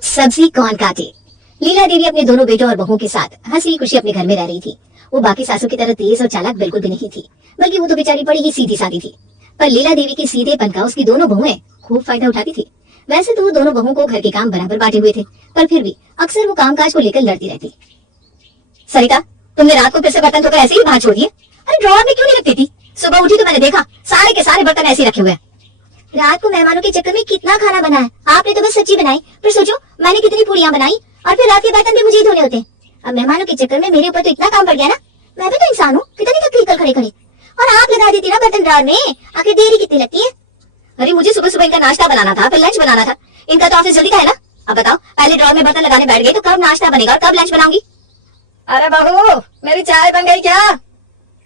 अब सब्जी कौन काटे। लीला देवी अपने दोनों बेटों और बहुओं के साथ हंसी खुशी अपने घर में रह रही थी। वो बाकी सासों की तरह तेज और चालाक बिल्कुल भी नहीं थी, बल्कि वो तो बेचारी बड़ी ही सीधी सादी थी। पर लीला देवी के सीधेपन का उसकी दोनों बहुएं खूब फायदा उठाती थी। वैसे तो वो दोनों बहुओं को घर के काम बराबर बांटे हुए थे, पर फिर भी अक्सर वो कामकाज को लेकर लड़ती रहती। सरिता, तुमने रात को फिर से बर्तन धोकर ऐसे ही बाहर छोड़ दिए? अरे ड्रॉअर में क्यों नहीं रखती थी? सुबह उठी तो मैंने देखा सारे के सारे बर्तन ऐसे ही रखे हुए हैं। रात को मेहमानों के चक्कर में कितना खाना बना है, आपने तो बस सब्जी बनाई, पर सोचो मैंने कितनी पूरियां बनाई, और फिर रात के बर्तन भी मुझे ही धोने होते हैं। अब मेहमानों के चक्कर में मेरे ऊपर तो इतना काम बढ़ गया ना, मैं भी तो इंसान हूँ, कितनी तकलीफ कर खड़े खड़े। और आप लगा देती ना बर्तन ड्रॉअर में, आखिर देरी कितनी लगती है? अरे मुझे सुबह सुबह इनका नाश्ता बनाना था, फिर लंच बनाना था। इनका तो ऑफिस जल्दी का है ना। अब बताओ, पहले ड्रॉअर में बर्तन लगाने बैठ गई तो कब नाश्ता बनेगा और कब लंच बनाऊंगी? अरे बहू, मेरी चाय बन गई क्या?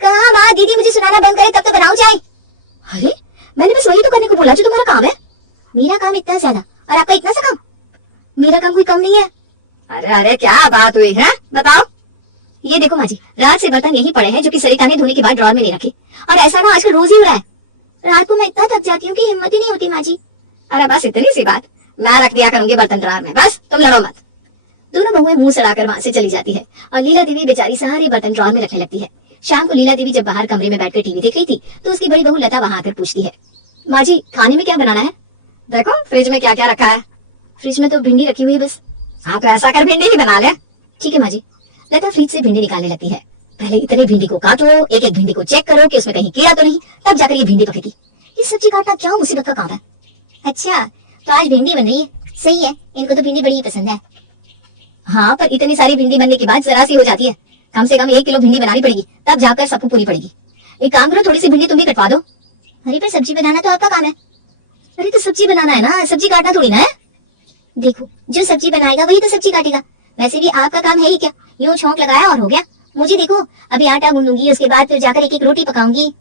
कहाँ माँ, दीदी मुझे सुनाना बंद करे तब तो बनाऊं चाय। अरे मैंने बस वही तो करने को बोला जो तुम्हारा काम है। मेरा काम इतना ज्यादा और आपका इतना सा काम? मेरा काम कोई कम नहीं है। अरे अरे क्या बात हुई है, बताओ। ये देखो माँ जी, रात से बर्तन यही पड़े हैं जो कि सरिता ने धोने के बाद ड्रॉअर में नहीं रखे, और ऐसा ना आजकल रोज ही हो रहा है। रात को मैं इतना थक जाती हूँ कि हिम्मत ही नहीं होती माँ जी। अरे बस इतनी सी बात, मैं रख दिया करूंगी बर्तन ड्रॉअर में, बस तुम लड़ो मत। दोनों बहुएं मुंह सड़ाकर वहां से चली जाती है और लीला देवी बेचारी सारे बर्तन ड्रॉअर में रखने लगती है। शाम को लीला देवी जब बाहर कमरे में बैठकर टीवी देख रही थी तो उसकी बड़ी बहू लता वहां आकर पूछती है, माँ जी खाने में क्या बनाना है? देखो फ्रिज में क्या क्या रखा है। फ्रिज में तो भिंडी रखी हुई है बस। हाँ तो ऐसा कर भिंडी ही बना ले। ठीक है माँ जी। लता फ्रिज से भिंडी निकालने लगती है। पहले इतने भिंडी को काटो, एक एक भिंडी को चेक करो कि उसमें कहीं कीड़ा तो नहीं, तब जाकर ये भिंडी पकेगी। ये सब्जी काटना क्या मुसीबत का काम है? अच्छा तो आज भिंडी बन रही है, सही है, इनको तो भिंडी बड़ी ही पसंद है। हाँ पर इतनी सारी भिंडी बनने के बाद जरा सी हो जाती है, कम से कम 1 किलो भिंडी बनानी पड़ेगी, तब जाकर सबको पूरी पड़ेगी। एक काम करो, थोड़ी सी भिंडी तुम भी कटवा दो। अरे पर सब्जी बनाना तो आपका काम है। अरे तो सब्जी बनाना है ना, सब्जी काटना थोड़ी ना है। देखो जो सब्जी बनाएगा वही तो सब्जी काटेगा, वैसे भी आपका काम है ही क्या, यूं छौंक लगाया और हो गया। मुझे देखो अभी आटा गूंदूंगी, उसके बाद फिर जाकर एक एक रोटी पकाऊंगी।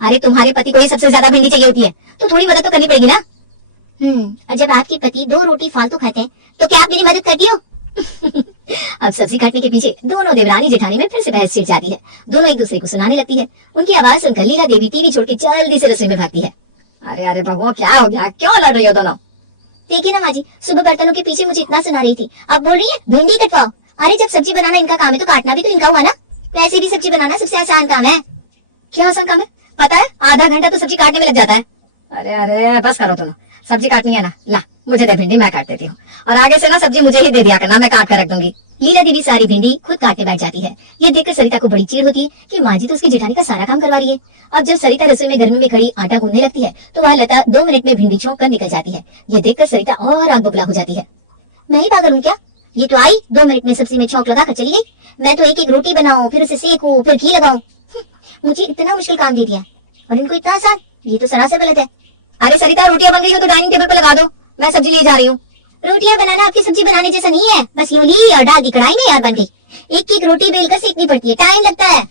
अरे तुम्हारे पति को ही सबसे ज्यादा भिंडी चाहिए होती है, तो थोड़ी मदद तो करनी पड़ेगी ना। और जब आपके पति 2 रोटी फालतू खाते हैं तो क्या आप मेरी मदद करती हो? अब सब्जी काटने के पीछे दोनों देवरानी जेठानी में फिर से बहस छिड़ जाती है। दोनों एक दूसरे को सुनाने लगती है। उनकी आवाज सुनकर लीला देवी टीवी छोड़ के जल्दी से रसोई में भागती है। अरे अरे बहू क्या हो गया, क्यों लड़ रही हो दोनों? देखिए ना माँ जी, सुबह बर्तनों के पीछे मुझे इतना सुना रही थी, अब बोल रही है भिंडी कटवाओ। अरे जब सब्जी बनाना इनका काम है तो काटना भी तो इनका हुआ ना। वैसे भी सब्जी बनाना सबसे आसान काम है। क्या आसान काम है? पता है आधा घंटा तो सब्जी काटने में लग जाता है। अरे अरे बस करो तुम, सब्जी काटनी है ना, ला मुझे दे भिंडी, मैं काट देती हूँ, और आगे से ना सब्जी मुझे ही दे दिया करना, मैं काट कर रख दूंगी। लीला देवी सारी भिंडी खुद काटने बैठ जाती है। ये देखकर सरिता को बड़ी चिढ़ होती है कि माँ जी तो उसकी जेठानी का सारा काम करवा रही है। अब जब सरिता रसोई में गर्मी में खड़ी आटा गूंदने लगती है तो वह लता 2 मिनट में भिंडी छोंक कर निकल जाती है। ये देखकर सरिता और आग बबूला हो जाती है। मैं ही पागल हूँ क्या? ये तो आई 2 मिनट में सब्जी में छौंक लगा कर चली गई। मैं तो एक एक रोटी बनाऊं, फिर उसे सेकूं, फिर घी लगाऊं। मुझे इतना मुश्किल काम दे दिया और इनको इतना आसान, ये तो सरासर गलत है। अरे सरिता रोटियां बन गई हो तो डाइनिंग टेबल पर लगा दो, मैं सब्जी ले जा रही हूँ। रोटियां बनाना आपकी सब्जी बनाने जैसा नहीं है, बस यूं ली और डाल दी कढ़ाई में यार बन गई। एक एक रोटी बेलकर सेकनी पड़ती है, टाइम लगता है।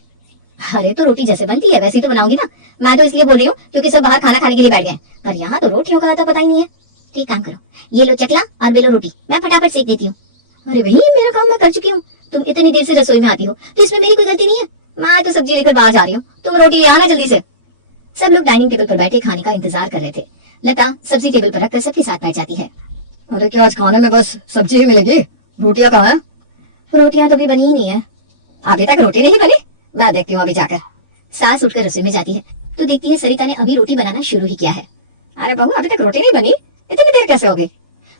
अरे तो रोटी जैसे बनती है वैसे ही तो बनाऊंगी ना। मैं तो इसलिए बोल रही हूँ क्योंकि सब बाहर खाना खाने के लिए बैठ गए, पर यहाँ तो रोटियों का तो पता ही नहीं है। ठीक काम करो, ये लो चकला और बेलो रोटी, मैं फटाफट सेक देती हूँ। अरे भाई मेरा काम मैं कर चुकी हूँ, तुम इतनी देर से रसोई में आती हो तो इसमें मेरी कोई गलती नहीं है। मैं तो सब्जी लेकर बाहर जा रही हूँ, तुम रोटी ले आना जल्दी से। सब लोग डाइनिंग टेबल पर बैठे खाने का इंतजार कर रहे थे। लता सब्जी टेबल पर रखकर सबके साथ बैठ जाती है। अरे क्या आज खाने में बस सब्जी ही मिलेगी, रोटियां कहाँ है? रोटियां तो अभी बनी ही नहीं है। अभी तक रोटी नहीं बनी? मैं देखती हूँ अभी जाकर। सास उठकर रसोई में जाती है तो देखती है सरिता ने अभी रोटी बनाना शुरू ही किया है। अरे बहू अभी तक रोटी नहीं बनी, इतनी देर कैसे होगी?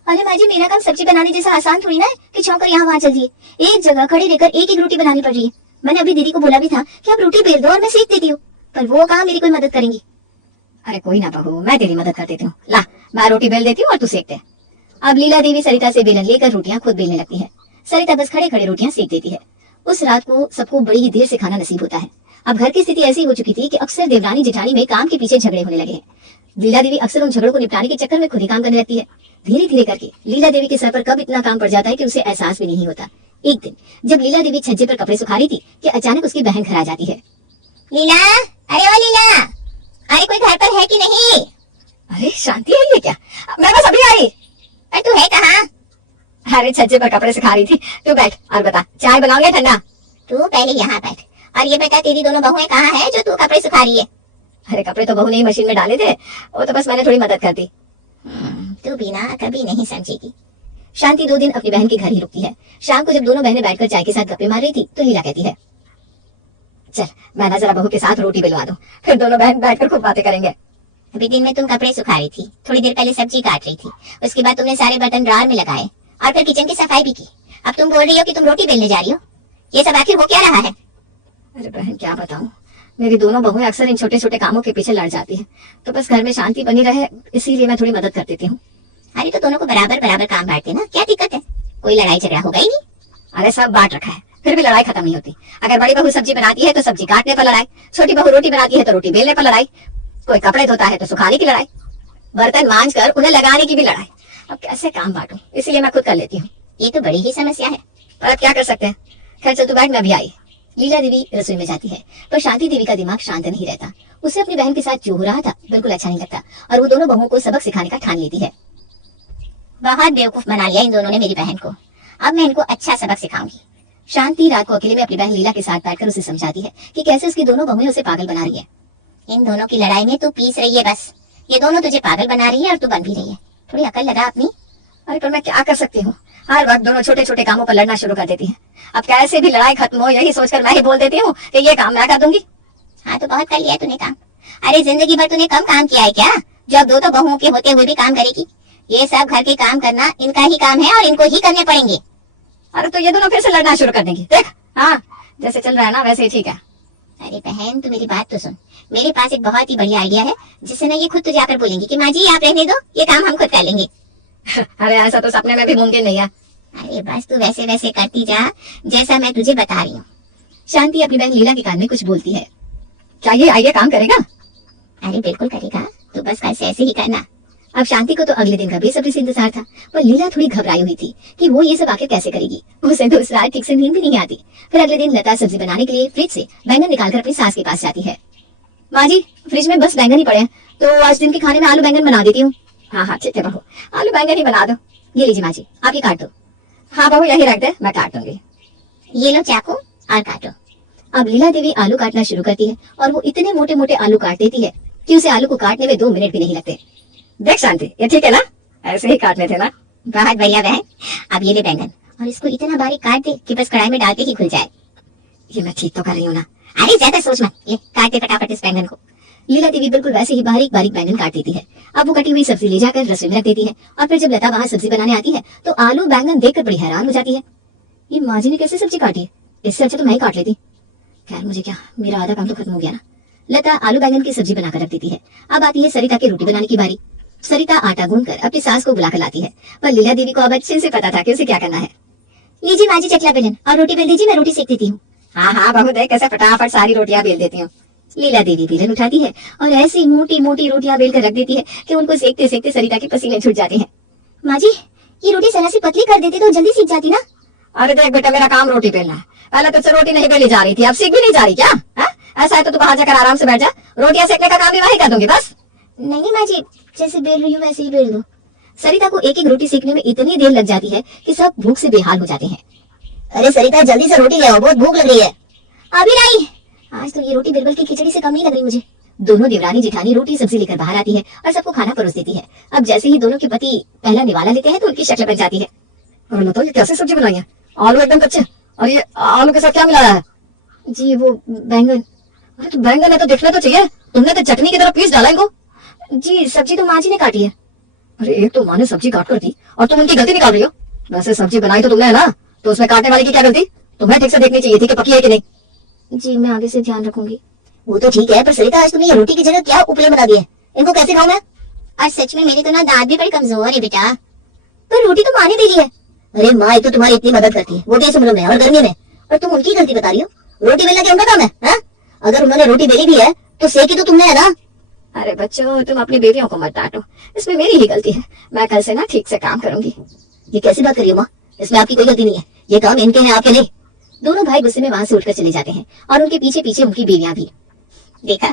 अरे माँ जी मेरा काम सब्जी बनाने जैसा आसान थोड़ी ना है कि छौंकर यहाँ वहाँ चल दिए। एक जगह खड़ी रहकर एक एक रोटी बनानी पड़ रही है। मैंने अभी दीदी को बोला भी था कि आप रोटी बेल दो और मैं सेक देती हूँ, पर वो कहाँ मेरी कोई मदद करेंगी। अरे कोई ना बहू, मैं तेरी मदद कर देती हूँ, ला मैं रोटी बेल देती हूँ और तू सेक दे। अब लीला देवी सरिता से बेलन लेकर रोटियां खुद बेलने लगती है। सरिता बस खड़े खड़े रोटियां सेक देती है। उस रात को सबको बड़ी ही देर से खाना नसीब होता है। अब घर की स्थिति ऐसी हो चुकी थी कि अक्सर देवरानी जेठानी में काम के पीछे झगड़े होने लगे हैं। लीला देवी अक्सर उन झगड़ों को निपटाने के चक्कर में खुद ही काम करने लगती है। धीरे धीरे करके लीला देवी के सर पर कब इतना काम पड़ जाता है कि उसे एहसास भी नहीं होता। एक दिन जब लीला देवी छज्जे पर कपड़े सुखा रही थी कि अचानक उसकी बहन घर आ जाती है। लीला, अरे ओ लीला, अरे कोई घर पर है कि नहीं? अरे शांति है ये क्या, मैं बस अभी आई। अरे तू है कहाँ? अरे छज्जे पर कपड़े सुखा रही थी, तू बैठ और बता चाय बनाओगे ठंडा? तू पहले यहाँ बैठ और ये बेटा तेरी दोनों बहुएं कहाँ है जो तू कपड़े सुखा रही है? अरे कपड़े तो बहू ने मशीन में डाले थे, वो तो बस मैंने थोड़ी मदद कर दी। तू भी ना कभी नहीं समझेगी। शांति 2 दिन अपनी बहन के घर ही रुकती है। शाम को जब दोनों बहनें बैठकर चाय के साथ गप्पे मार रही थी तो लीला कहती है, चल मैं ना जरा बहू के साथ रोटी बिलवा दूं, फिर दोनों बहन बैठकर खूब बातें करेंगे। अभी दिन में तुम कपड़े सुखा रही थी, थोड़ी देर पहले सब्जी काट रही थी, उसके बाद तुमने सारे बर्तन ड्रॉअर में लगाए और फिर किचन की सफाई भी की। अब तुम बोल रही हो कि तुम रोटी बेलने जा रही हो। ये सब आखिर हो क्या रहा है? अरे बहन क्या बताऊं, मेरी दोनों बहुएं अक्सर इन छोटे छोटे कामों के पीछे लड़ जाती है, तो बस घर में शांति बनी रहे इसीलिए मैं थोड़ी मदद कर देती हूँ। अरे तो दोनों को बराबर बराबर काम बांटते ना, क्या दिक्कत है? कोई लड़ाई झगड़ा होगा ही नहीं। अरे सब बांट रखा है, फिर भी लड़ाई खत्म नहीं होती। अगर बड़ी बहू सब्जी बनाती है तो सब्जी काटने पर लड़ाई, छोटी बहू रोटी बनाती है तो रोटी बेलने पर लड़ाई, कोई कपड़े धोता है तो सुखाने की लड़ाई, बर्तन मांझ कर उन्हें लगाने की भी लड़ाई। अब कैसे काम बांटूं, इसीलिए मैं खुद कर लेती हूँ। ये तो बड़ी ही समस्या है। पर अब क्या कर सकते हैं। खैर चल तू बैठ, मैं भी आई। लीला देवी रसोई में जाती है, पर शांति देवी का दिमाग शांत नहीं रहता। उसे अपनी बहन के साथ जो हो रहा था बिल्कुल अच्छा नहीं लगता और वो दोनों बहुओं को सबक सिखाने का ठान लेती है। बहुत बेवकूफ बना लिया इन दोनों ने मेरी बहन को, अब मैं इनको अच्छा सबक सिखाऊंगी। शांति रात को अकेले में अपनी बहन लीला के साथ बैठकर उसे समझाती है कि कैसे उसकी दोनों बहुएं उसे पागल बना रही है। इन दोनों की लड़ाई में तू पीस रही है बस, ये दोनों तुझे पागल बना रही है और तू बन भी रही है। थोड़ी अकल लगा अपनी। अरे पर मैं क्या कर सकती हूँ, हर वक्त दोनों छोटे छोटे कामों पर लड़ना शुरू कर देती है। अब कैसे भी लड़ाई खत्म हो यही सोचकर मैं ही बोल देती हूँ कि ये काम मैं कर दूंगी। हाँ तो बहुत कर लिया तूने काम। अरे जिंदगी भर तूने कम काम किया है क्या, जो अब दो तो बहुओं के होते हुए भी काम करेगी? ये सब घर के काम करना इनका ही काम है और इनको ही करने पड़ेंगे। अरे तो ये दोनों फिर से लड़ना शुरू कर देंगी, देख। हाँ जैसे चल रहा है ना वैसे ही ठीक है। अरे बहन तू मेरी बात तो सुन, मेरे पास एक बहुत ही बढ़िया आइडिया है जिससे ना ये खुद तुझे आकर बोलेंगी कि माँ जी आप रहने दो, ये काम हम खुद कर लेंगे। अरे ऐसा तो सपने में भी मुमकिन नहीं है। अरे बस तू वैसे वैसे करती जा जैसा मैं तुझे बता रही हूँ। शांति अपनी बहन लीला के कान में कुछ बोलती है। क्या ये आइडिया काम करेगा? अरे बिल्कुल करेगा, तू बस कल से ऐसे ही करना। अब शांति को तो अगले दिन का बेसब्री से इंतजार था, पर लीला थोड़ी घबराई हुई थी कि वो ये सब आखिर कैसे करेगी। उसे तो उस रात ठीक से नींद भी नहीं आती। फिर अगले दिन लता सब्जी बनाने के लिए फ्रिज से बैंगन निकालकर अपनी सास के पास जाती है। माँ जी फ्रिज में बस बैंगन ही पड़े हैं, तो आज दिन के खाने में आलू बैंगन बना देती हूँ। हाँ हाँ ठीक है बहू, आलू बैंगन ही बना दो। ये लीजिए माँ जी, आप ये काट दो। हाँ बहू यही रख दे, मैं काट दूंगी। ये लो चाकू और काटो। अब लीला देवी आलू काटना शुरू करती है और वो इतने मोटे मोटे आलू काट देती है कि उसे आलू को काटने में 2 मिनट भी नहीं लगते। देख शांति ये ठीक है ना, ऐसे ही काटने थे ना। बहुत बढ़िया बहन। अब ये ले बैंगन और इसको इतना बारीक काट दे कि बस कढ़ाई में डालते ही खुल जाए। ये मैं ठीक तो कर रही हूँ ना? अरे ज्यादा सोच मत, ले काट दे फटाफट इस बैंगन को। लीला देवी बिल्कुल वैसे ही बारीक बारीक बैंगन काट देती है। अब वो कटी हुई सब्जी ले जाकर रसोई में रख देती है और फिर जब लता वहां सब्जी बनाने आती है तो आलू बैंगन देखकर बड़ी हैरान हो जाती है। ये माँ जी ने कैसे सब्जी काटी है, इससे अच्छा तो मैं ही काट लेती। खैर मुझे क्या, मेरा आधा काम तो खत्म हो गया ना। लता आलू बैंगन की सब्जी बनाकर रख देती है। अब आती है सरिता की रोटी बनाने की बारी। सरिता आटा गूंथकर अपनी सास को बुलाकर लाती है, पर लीला देवी को अब अच्छे से पता था कि उसे क्या करना है। लीजिए माँ जी चकला बेलन और रोटी बेल दीजिए, मैं रोटी सेक देती हूँ। हाँ हाँ बहू देख कैसे फटाफट सारी रोटियां बेल देती हूँ। लीला देवी बेलन उठाती है और ऐसी मोटी मोटी रोटियां बेल कर रख देती है कि उनको सेकते सेकते सरिता के पसीने छूट जाते हैं। माँ जी ये रोटी जरा सी पतली कर देते तो जल्दी सीख जाती ना। अरे देख बेटा मेरा काम रोटी बेलना है, पहले तुझसे रोटी नहीं बेली जा रही थी, अब सीख भी नहीं जा रही क्या? ऐसा है तो तू बाहर जाकर आराम से बैठ जा, रोटियां सेकने का काम भी वही कर दूंगी बस। नहीं माँ जी जैसे बेल रही हूँ वैसे ही बेल दो। सरिता को एक एक रोटी सेकने में इतनी देर लग जाती है कि सब भूख से बेहाल हो जाते हैं। अरे सरिता जल्दी से रोटी ले आओ, बहुत भूख लग रही है। अभी लाई। आज तो ये रोटी बिरबल की खिचड़ी से कम नहीं लग रही मुझे। दोनों देवरानी जेठानी रोटी सब्जी लेकर बाहर आती है और सबको खाना परोस देती है। अब जैसे ही दोनों के पति पहला निवाला लेते हैं तो उनकी शक्ल बन जाती है। और बताओ ये कैसे सब्जी बनाई है, आलू एकदम कच्चे, और ये आलू के साथ क्या मिलाया है? जी वो बैंगन। अरे तो बैंगन है तो दिखना तो चाहिए, तुमने तो चटनी की तरह पीस डाला इनको। जी सब्जी तो माँ जी ने काटी है। अरे एक तो माँ ने सब्जी काट कर दी और तुम उनकी गलती निकाल रही हो। वैसे सब्जी बनाई तो तुमने है ना, तो उसमें काटने वाले की क्या गलती? तुम्हें ठीक से देखनी चाहिए थी कि पकी है कि नहीं। जी मैं आगे से ध्यान रखूंगी। वो तो ठीक है, पर सरिता आज तुमने ये रोटी की जगह क्या उपले बना दिए, इनको कैसे खाऊं मैं? आज सच में मेरे तो ना दांत भी बड़े कमजोर है बेटा। पर रोटी तो माँ ने बेली है। अरे माँ एक तो तुम्हारी इतनी मदद करती है, वो भी इस उम्र में और गर्मी में, और तुम उनकी गलती बता रही हो। रोटी बेलना क्या उनका काम है हा? अगर उन्होंने रोटी बेली भी है तो सेकी तो तुमने है ना। अरे बच्चों तुम अपनी बेटियों को मत डांटो, इसमें मेरी ही गलती है। मैं कल से ना ठीक से काम करूंगी। ये कैसी बात करिए माँ, इसमें आपकी कोई गलती नहीं है, ये काम इनके हैं आपके नहीं। दोनों भाई गुस्से में वहां से उठकर चले जाते हैं और उनके पीछे पीछे उनकी बीवियां भी। देखा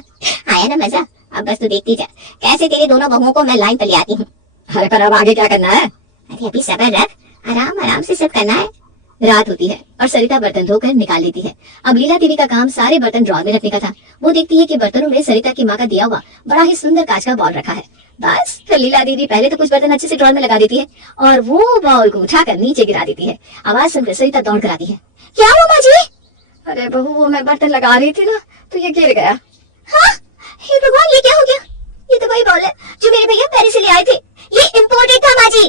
आया ना मजा, अब बस तू देखती जा कैसे तेरे दोनों बहुओं को मैं लाइन पर ले आती हूँ। अरे पर अब आगे क्या करना है? अरे अभी सब्र रख, आराम आराम से सब करना है। रात होती है और सरिता बर्तन धोकर निकाल लेती है। अब लीला देवी का काम सारे बर्तन ड्रॉर में रखने का था। वो देखती है कि बर्तनों में सरिता की माँ का दिया हुआ बड़ा ही सुंदर कांच का बॉल रखा है। बस फिर लीला दीदी पहले तो कुछ बर्तन अच्छे से ड्रॉर में लगा देती है और वो बाउल को उठाकर नीचे गिरा देती है। आवाज सुनकर सरिता दौड़ कर आती है। क्या हुआ माँ जी? अरे बहू, वो मैं बर्तन लगा रही थी ना तो ये गिर गया। हाँ, हे भगवान, ये क्या हो गया? ये तो वही बाउल है जो मेरे भैया पेरिस से ले आए थे। ये इम्पोर्टेड था माँ जी।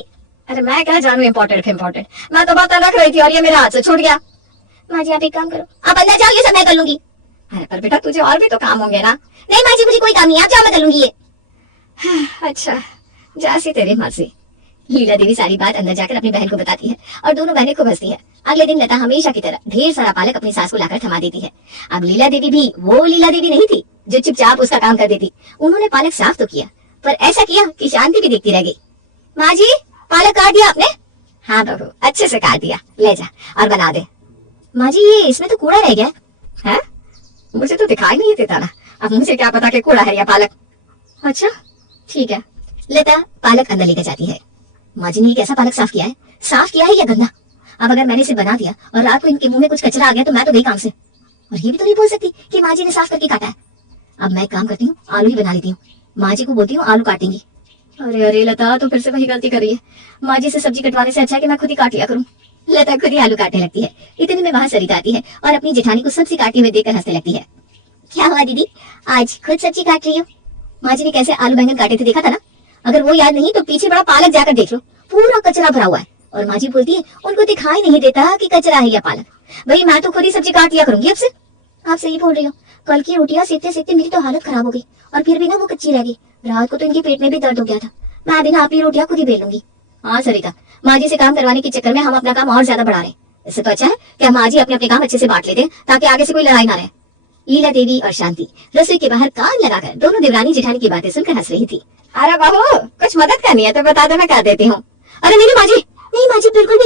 अरे मैं क्या जानू इम्पोर्टेड, मैं तो बर्तन रख रही थी और ये मेरे हाथ से छूट गया। माँ जी आप एक काम करो, आप अंदर जाओ, ये सब मैं कर लूंगी। अरे पर बेटा तुझे और भी तो काम होंगे ना। नहीं माँ जी, मुझे कोई काम नहीं, आप जाओ, मैं कर लूंगी ये। अच्छा, जैसी तेरी मर्जी। लीला देवी सारी बात अंदर जाकर अपनी बहन को बताती है और दोनों बहनें खूब हंसती है। अगले दिन लता हमेशा की तरह ढेर सारा पालक अपनी सास को लाकर थमा देती है। अब लीला देवी भी वो लीला देवी नहीं थी जो चुपचाप उसका काम कर देती। उन्होंने पालक साफ तो किया, पर ऐसा किया कि शांति भी देखती रह गई। माँ जी, पालक काट दिया आपने? हाँ बहू, अच्छे से काट दिया, ले जा और बना दे। माँ जी, ये इसमें तो कूड़ा रह गया है। मुझे तो दिखाई नहीं देता ना, अब मुझे क्या पता कि कूड़ा है या पालक। अच्छा ठीक है। लता पालक अंदर लेकर जाती है। माँ जी ने कैसा पालक साफ किया है या गंदा? अब अगर मैंने इसे बना दिया और रात को इनके मुंह में कुछ कचरा आ गया तो मैं तो गई काम से। और ये भी तो नहीं बोल सकती कि माँ जी ने साफ करके काटा है। अब मैं एक काम करती हूँ, आलू ही बना लेती हूँ। माँ जी को बोलती हूँ आलू काटेंगी। अरे अरे लता तो फिर से वही गलती कर रही है। माँ जी से सब्जी कटवाने से अच्छा है कि मैं खुद ही काट लिया करूँ। लता खुद ही आलू काटने लगती है। इतने में वहां सरिता आती है और अपनी जेठानी को सब्जी काटते हुए देखकर हंसने लगती है। क्या हुआ दीदी, आज खुद सब्जी काट रही हो? माँ जी ने कैसे आलू बैंगन काटे थे देखा था ना? अगर वो याद नहीं तो पीछे बड़ा पालक जाकर देख लो, पूरा कचरा भरा हुआ है। और माँ जी बोलती है उनको दिखाई नहीं देता कि कचरा है या पालक। भाई मैं तो खुद ही सब्जी काट लिया करूंगी अब से। आप सही बोल रही हो, कल की रोटियां सेकते सेकते मेरी तो हालत खराब हो गई और फिर भी ना वो कच्ची रह गई। रात को तो इनके पेट में भी दर्द हो गया था। मैं अभी ना आप ही रोटियां खुद ही बेल लूंगी। हाँ सरिता, माँ जी से काम करवाने के चक्कर में हम अपना काम और ज्यादा बढ़ा रहे हैं। इससे तो अच्छा है कि हम माँ जी अपने अपने काम अच्छे से बांट लेते हैं ताकि आगे से कोई लड़ाई ना रहे। लीला देवी और शांति रसोई के बाहर कान लगाकर दोनों देवरानी जेठानी की बातें सुनकर हंस रही थी। अरे बहू, कुछ मदद करनी है तो बता दो, मैं कर देती हूँ। अरे नहीं माँ जी, नहीं माँ जी, बिल्कुल